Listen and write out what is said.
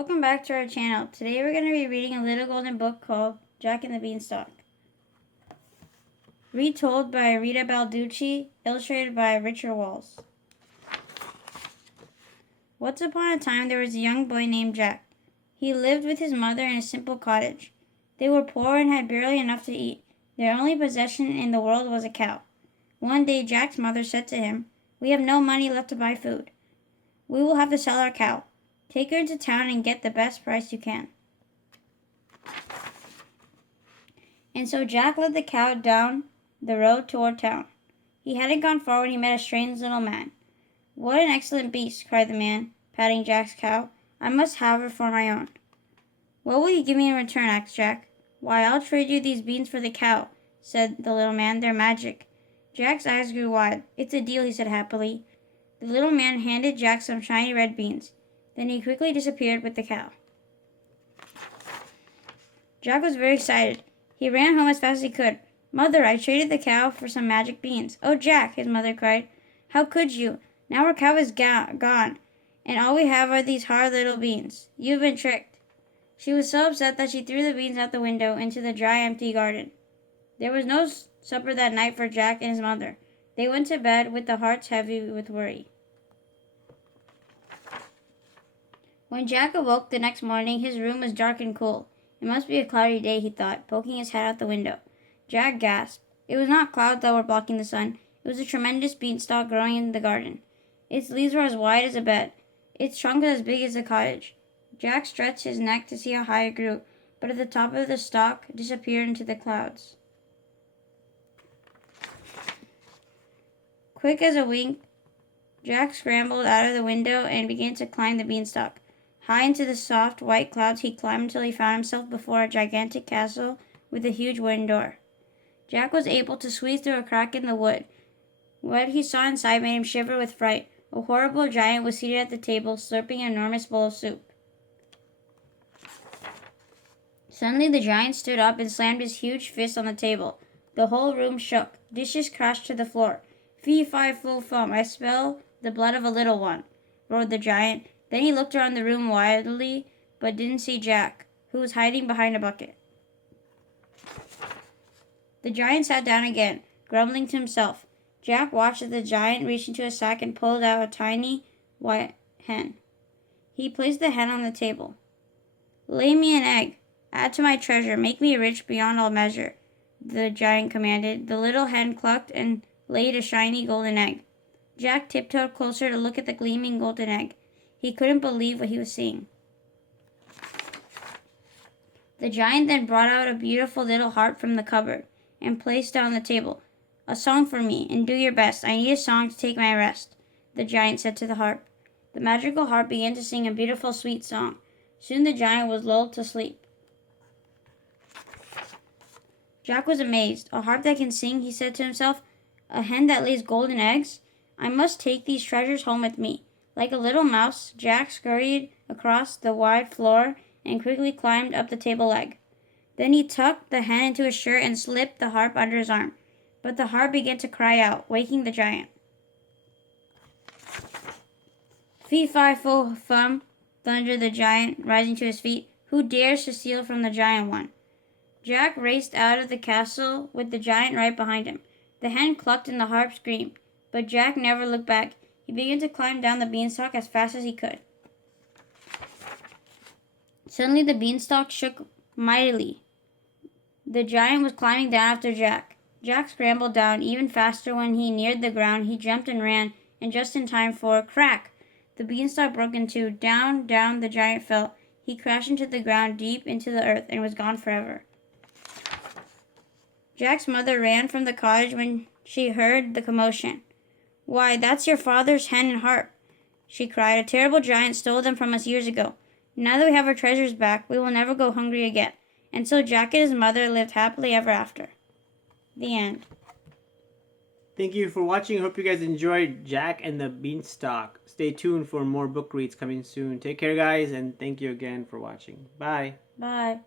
Welcome back to our channel. Today we're going to be reading a little golden book called Jack and the Beanstalk. Retold by Rita Balducci, illustrated by Richard Walz. Once upon a time there was a young boy named Jack. He lived with his mother in a simple cottage. They were poor and had barely enough to eat. Their only possession in the world was a cow. One day Jack's mother said to him, "We have no money left to buy food. We will have to sell our cow. Take her into town and get the best price you can." And so Jack led the cow down the road toward town. He hadn't gone far when he met a strange little man. "What an excellent beast," cried the man, patting Jack's cow. "I must have her for my own." "What will you give me in return?" asked Jack. "Why, I'll trade you these beans for the cow," said the little man. "They're magic." Jack's eyes grew wide. "It's a deal," he said happily. The little man handed Jack some shiny red beans. Then he quickly disappeared with the cow. Jack was very excited. He ran home as fast as he could. "Mother, I traded the cow for some magic beans." "Oh, Jack," his mother cried. "How could you? Now our cow is gone, and all we have are these hard little beans. You've been tricked." She was so upset that she threw the beans out the window into the dry, empty garden. There was no supper that night for Jack and his mother. They went to bed with their hearts heavy with worry. When Jack awoke the next morning, his room was dark and cool. It must be a cloudy day, he thought, poking his head out the window. Jack gasped. It was not clouds that were blocking the sun. It was a tremendous beanstalk growing in the garden. Its leaves were as wide as a bed. Its trunk was as big as a cottage. Jack stretched his neck to see how high it grew, but at the top of the stalk disappeared into the clouds. Quick as a wink, Jack scrambled out of the window and began to climb the beanstalk. High into the soft, white clouds he climbed until he found himself before a gigantic castle with a huge wooden door. Jack was able to squeeze through a crack in the wood. What he saw inside made him shiver with fright. A horrible giant was seated at the table, slurping an enormous bowl of soup. Suddenly the giant stood up and slammed his huge fist on the table. The whole room shook. Dishes crashed to the floor. "Fee, fi, fo, fum, I smell the blood of a little one," roared the giant. Then he looked around the room wildly, but didn't see Jack, who was hiding behind a bucket. The giant sat down again, grumbling to himself. Jack watched as the giant reached into a sack and pulled out a tiny white hen. He placed the hen on the table. "Lay me an egg. Add to my treasure. Make me rich beyond all measure," the giant commanded. The little hen clucked and laid a shiny golden egg. Jack tiptoed closer to look at the gleaming golden egg. He couldn't believe what he was seeing. The giant then brought out a beautiful little harp from the cupboard and placed it on the table. "A song for me, and do your best. I need a song to take my rest," the giant said to the harp. The magical harp began to sing a beautiful, sweet song. Soon the giant was lulled to sleep. Jack was amazed. "A harp that can sing," he said to himself. "A hen that lays golden eggs? I must take these treasures home with me." Like a little mouse, Jack scurried across the wide floor and quickly climbed up the table leg. Then he tucked the hen into his shirt and slipped the harp under his arm. But the harp began to cry out, waking the giant. "Fee, fi, fo, fum," thundered the giant, rising to his feet. "Who dares to steal from the giant one?" Jack raced out of the castle with the giant right behind him. The hen clucked and the harp screamed, but Jack never looked back. He began to climb down the beanstalk as fast as he could. Suddenly the beanstalk shook mightily. The giant was climbing down after Jack. Jack scrambled down even faster. When he neared the ground, he jumped and ran, and just in time for a crack. The beanstalk broke in two. Down, down the giant fell. He crashed into the ground, deep into the earth, and was gone forever. Jack's mother ran from the cottage when she heard the commotion. "Why, that's your father's hen and harp," she cried. "A terrible giant stole them from us years ago. Now that we have our treasures back, we will never go hungry again." And so Jack and his mother lived happily ever after. The end. Thank you for watching. I hope you guys enjoyed Jack and the Beanstalk. Stay tuned for more book reads coming soon. Take care, guys, and thank you again for watching. Bye. Bye.